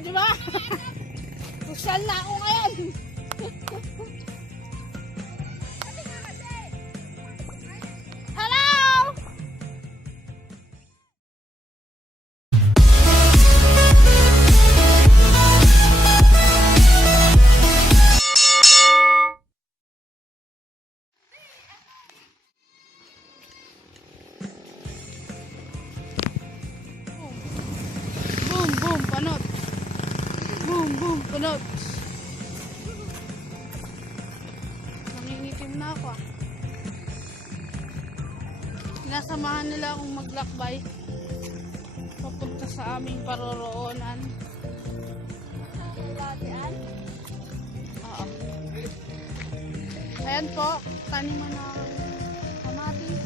di ba? Social na ako ngayon. Hello! Boom, boom, panot. Boom, boom, panot. Nangingitim na ako ah. Sinasamahan nila akong maglakbay papunta sa aming paroroonan. Oo. Ayan po, taniman na kamatis.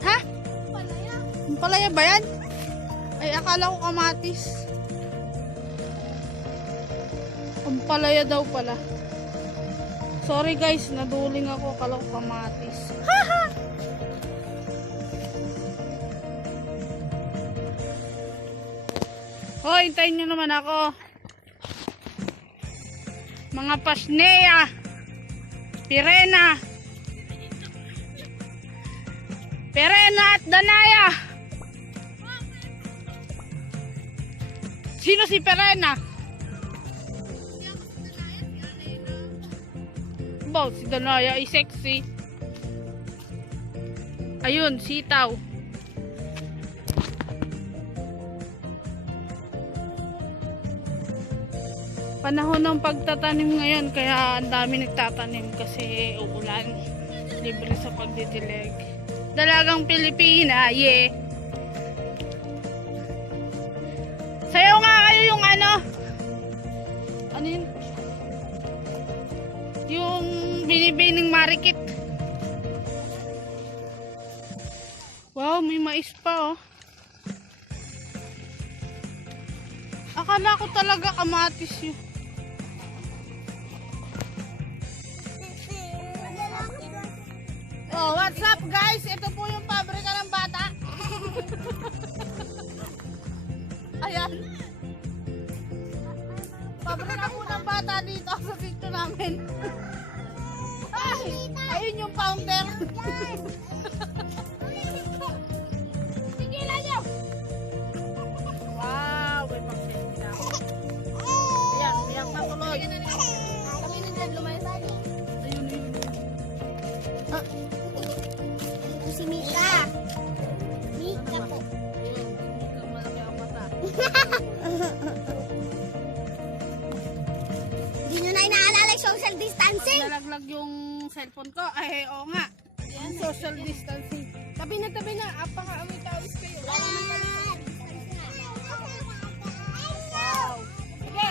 Ha? Ang palaya ba yan? Ay, akala ko kamatis. Ang palaya daw pala. Sorry guys, naduling ako. Akala ko kamatis. Haha! Oh, hintayin nyo naman ako. Mga pasnea, pirena, at danaya. Sino si Perena? Wow, si Danaya ay sexy. Ayun, sitaw. Panahon ng pagtatanim ngayon, kaya ang dami nagtatanim kasi uulan. Libre sa pagdidilig. Dalagang Pilipina, yeah. Sayaw nga kayo yung ano yun? Yung binibining marikit. Wow, may mais pa oh. Akala ko talaga kamatis yun. Oh, what's up guys? Ito po yung pabrika ng bata. Ayan. Pabrika po ng bata dito sa sitio namin. Ay, ayun yung founder. Tigilan nyo. Wow, may pang-selfie na ako. Ayan, ayan na tuloy. Kami na dyan lumayas. Ayun, ayun. Ah. Si Mika. Mika po. Ayun, Mika, malaki ang mata. Hindi nyo na inaalala yung social distancing. Nalaglag yung cellphone ko. Ay, oo nga. Yung social distancing. Tabi na, apaka-amoy tawis kayo. Wow. Sige.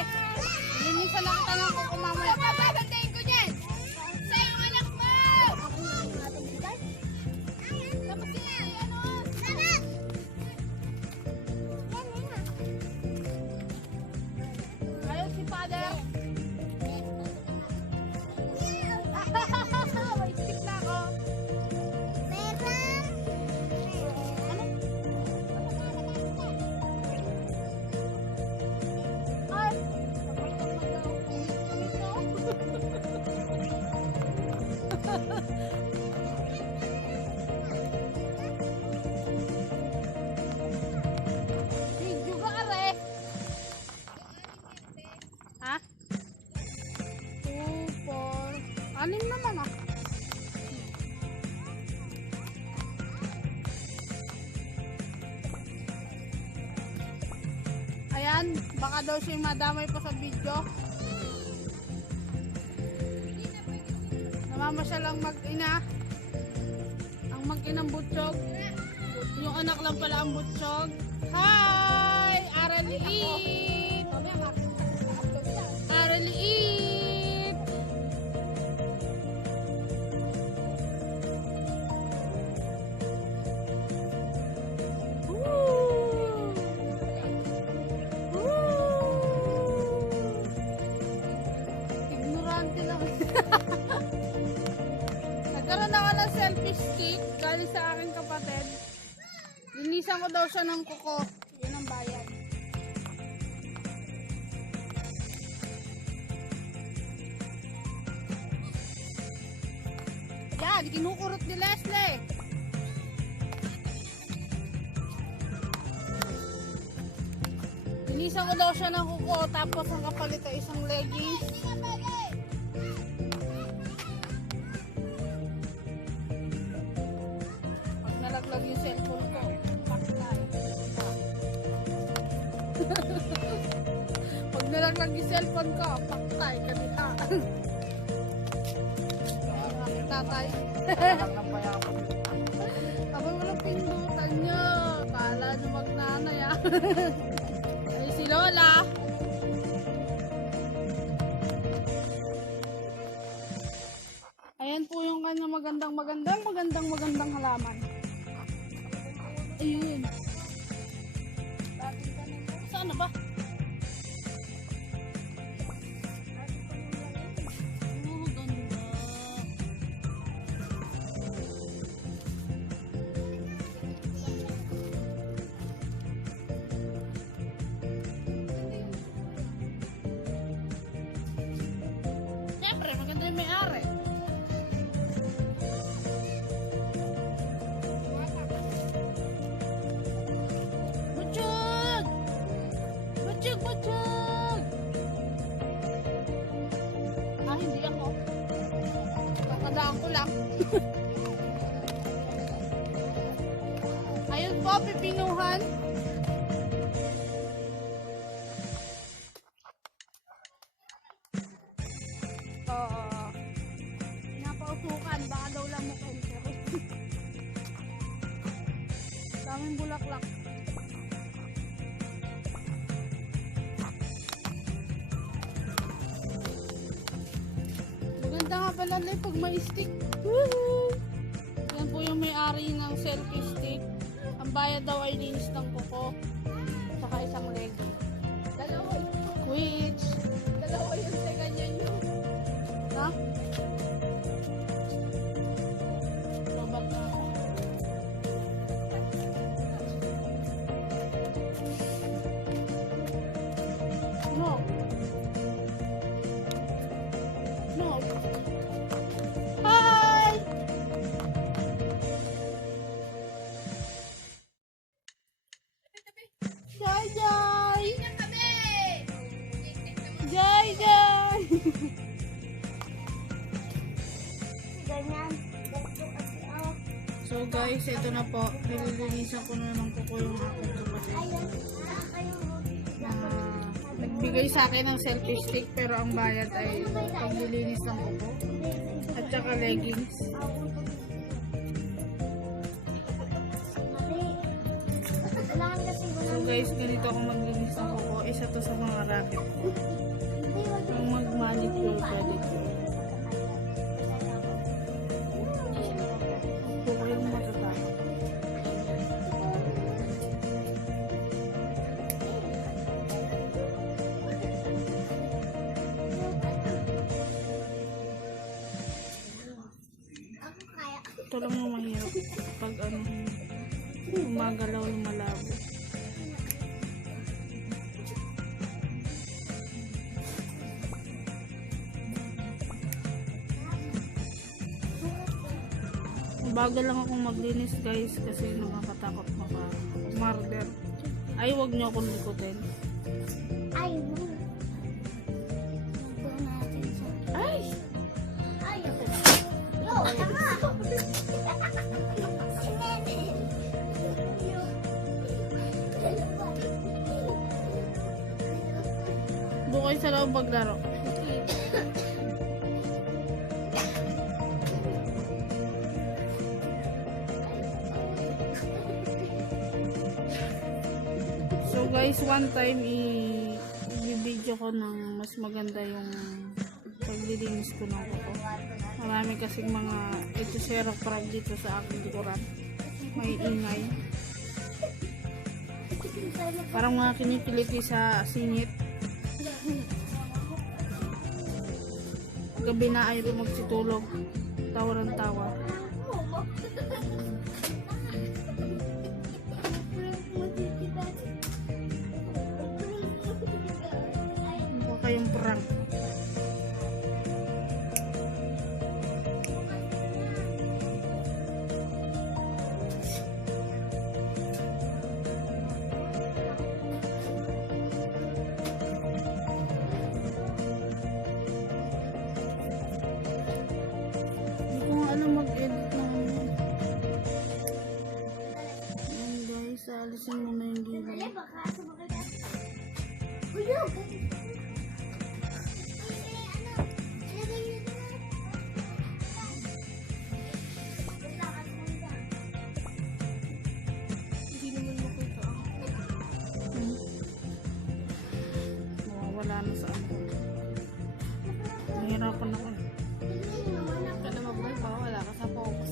Linisan lang kita lang kung kumamaya. Papabantayin ko dyan. Sa yung anak mo. Tapos si, ano, sarap. Ayun si father. May stick na ako. Ay! Video ka are. Ha? 2, 4, 6 naman ah. Ayan, baka daw siya madamay pa sa video. Namamasyal lang mag-ina. Ang mag-inang butsyog. Yung anak lang pala ang butsyog. Hi! Araliit! Araliit! Ignorante lang. Nagkaroon ako ng selfie stick galing sa aking kapatid. Linisan ko daw siya ng kuko. Yun ang bayad. Yan, kinukurot ni Leslie. Linisan ko daw siya ng kuko, tapos ang kapalit ay isang leggings. Pag nalaglag yung cellphone ko, paktay. Pag nalaglag yung cellphone ko, paktay, kanita. Ang tatay. Abay, walang pindutan nyo. Kala nyo magnanay ah. Ay, si Lola. Ayan po yung kanya magandang halaman. Ayun. Saan na ba? Oh, ganda. Siyempre, maganda yung may-ari. Butchog! Butchog, butchog! Ah, hindi ako. Kakadaan ko lang. Ayun po, pipinuhan. Pinapausukan, baka daw lang mo cancer. Daming bulaklak. Maganda nga pala na pag may stick. Woohoo! Yan po yung may-ari ng selfie stick. Ang bayad daw ay linis ng kuko. Saka isang leg. Dalawa yun. Which? Dalawa yun sa ganyan yun. Ha? Lobat na ako. No. No. Hi! Jai Jai! Jai Jai! Ganyan. Ganito kasi ako. So guys, ito na po. Nililinisan ko na ng kuko yung aking kapatid. Ayun. Ayun. Nagbigay sa akin ng selfie stick pero ang bayad ay paglilinis ng kuko at saka leggings. Kailangan kasi So guys, ganito ako maglinis ng kuko. Isa to sa mga racket ko. Yung mag-manicure, pedicure. Kuko yung matatalo. ako kaya. Ito lang yung mahirap pag ano, umagalaw, lumalabo. Bagal lang akong maglinis guys kasi nakakatakot maka-murder. Ay, wag niyo akong likutin. Ay, no. Ito natin siya. Ay! Ay, yo, tama. Si Nene. Doon kayo sa loob maglaro. So guys, one time i-video ko ng mas maganda yung paglilinis ko ng kuko. Marami kasing mga etusero crab dito sa aking likuran. May ingay. Parang mga kinikiliti sa singit. Gabi na ay magsitulog. Tawa ng tawa. tayong prank. Hindi ko nga alam mag-edit ng ano. Ayan guys, alisin mo na yung gilid. Dali, baka sumakit ka. Uyog! Hindi naman makita ako. Mawawala na sa ano. Nahirapan ako. Ito na mag-work pa, wala ka sa focus.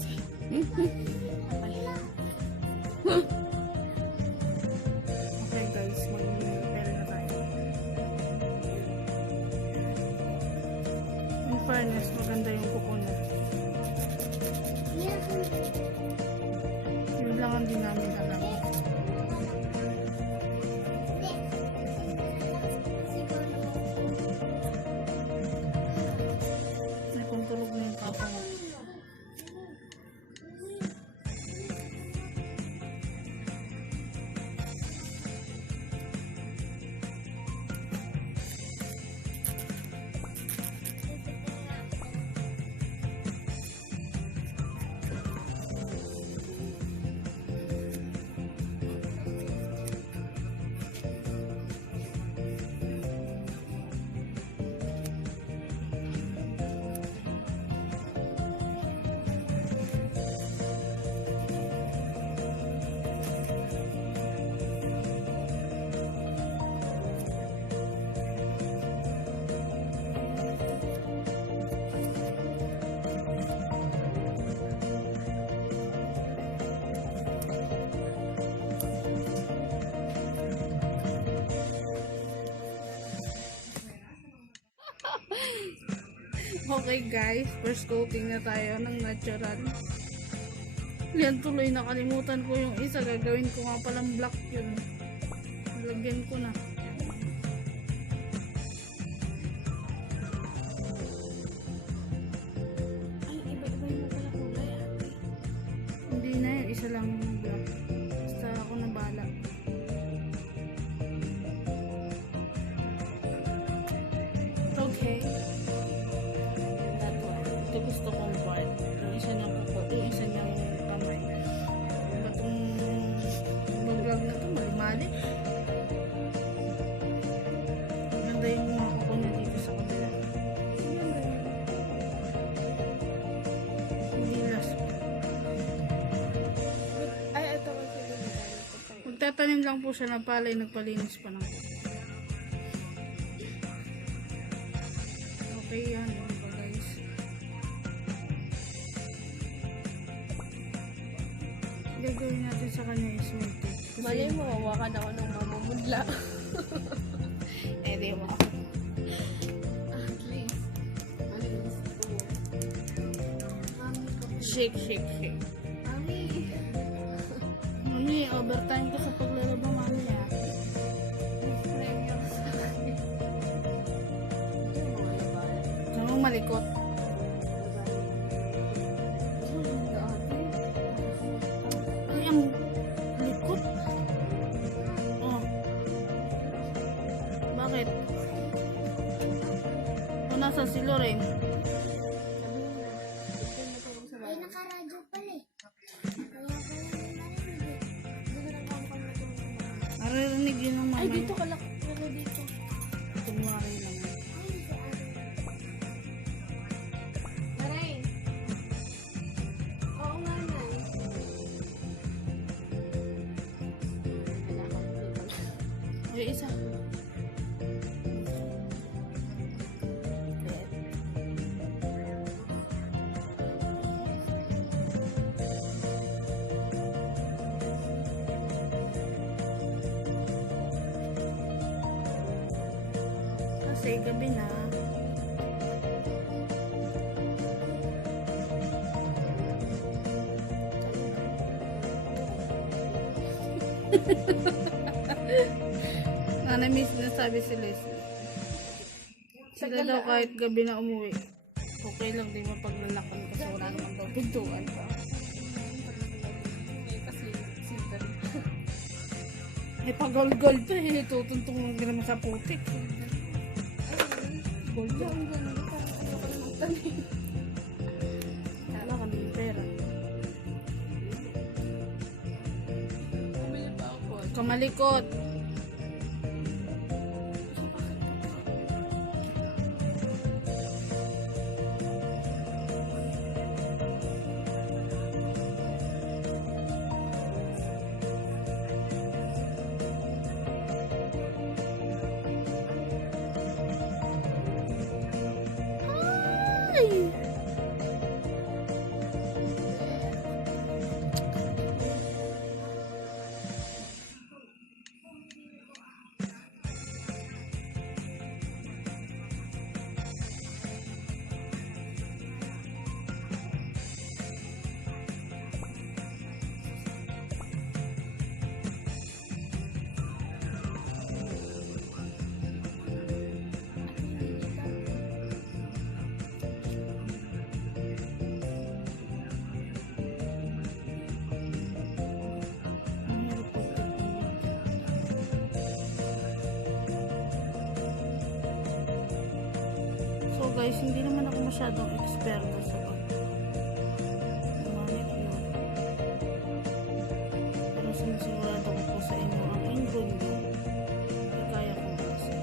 Okay guys, mag-repair na tayo. In fairness, maganda yung kuko niya. Yun lang ang di namin alam. Ay, kung tulog na yung papa mo. Okay guys, first coating na tayo ng natural. Yan tuloy, nakalimutan ko yung isa. Gagawin ko nga palang black yun. Lagyan ko na. Ay, iba-iba yung pala kulay. Hindi na yun, isa lang yung black. Basta ako na bala. Okay. Ito gusto kong part. Yung isa niyang kuko, yung isa niyang kamay. Batong vlog na ito, mali-mali. Maganda yung mga kuko niya dito sa kabila. Hindi last. Ay, ito kasi din. Magtatanim lang po siya ng palay, nagpalinis pa ng kuko. Okay yan, yun pa guys. Gagawin natin sa kanya is may tape. Kasi- Malay mo, hawakan ako ng mamamudla. Eh, di mo. At least. Malinis ko. Mami ko. Shake, shake, shake. Mami. Mami, overtime ka sa paglalaba, mami ah. Premyo sa akin. Yung mga labahan. Saan mo malikot? Ay, ang likot. Oh. Bakit? O, nasa si Lorraine? Ay, nakaradyo pala eh. Kaya pala narinig. Naririnig yun ng Ay, mamay. dito ka lang. Pero dito. Kunwari lang. Naray. Oo nga, Nay. Ay, isa. Kasi gabi na. Nanamiss na sabi si Leslie. Sila daw kahit gabi na umuwi, okay lang di mapaglalakan kasi wala naman daw pintuan pa. Kasi sinter. Eh pag gold to eh, tutuntong lang din naman sa putik. Gold Ang ganda. Ano ka naman tanim? Wala kami pera. Bumili pa ako. Kamalikot. Ay! Ang hirap po ito. So guys, hindi naman ako masyadong eksperto sa manicure. Pero sinisigurado ko po sa inyo ang ingredients na kaya kong kasi.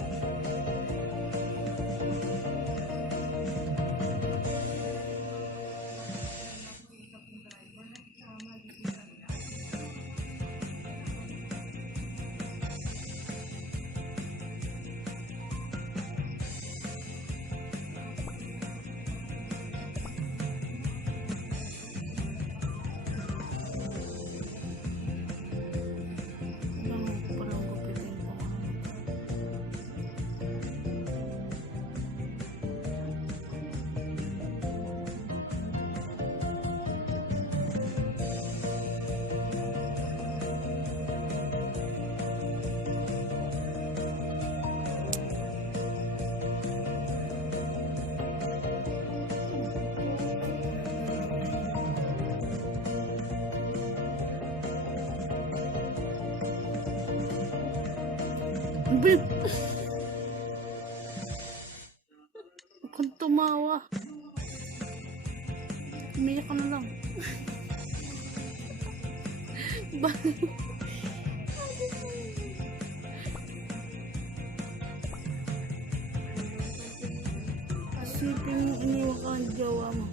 Kailangan ko palang gupitin po ang ano. Bip! Huwag kang tumawa. Umiyak ka na lang. Isipin mo, iniwan ka ang jowa mo.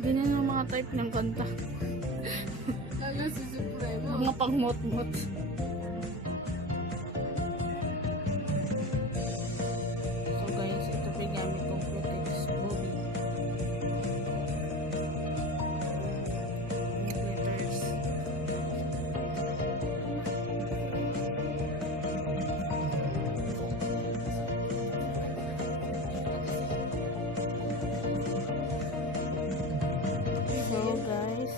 Ganyan ang mga type ng kanta. Lalo si Supremo. Mga pangmot-mot. So guys, ito pa yung gamit kong Protex Bobby. Glitters. So guys,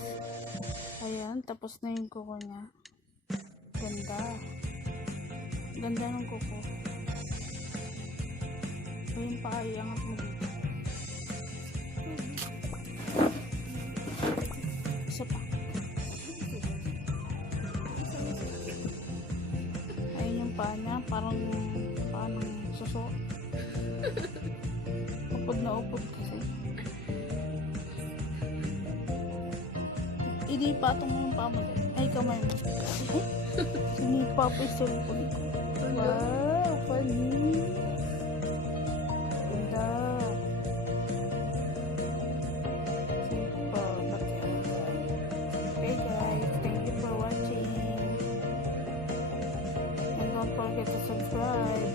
ayan, tapos na yung kuko niya. Ganda. Ganda ng kuko. So yung paa, iangat mo dito. Isa pa. Ayun yung paa niya, parang paa ng suso. Upod na upod kasi. Ilipato mo yung paa mo dyan. Ay, kamay mo. Ay, sinipa pa yung cellphone ko. Wow, funny. Ganda. Sinipa, pati ang ganda. Okay guys, thank you for watching. And don't forget to subscribe.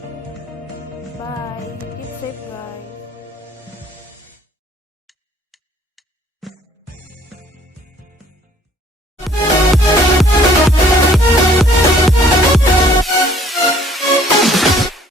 Bye. Keep safe guys.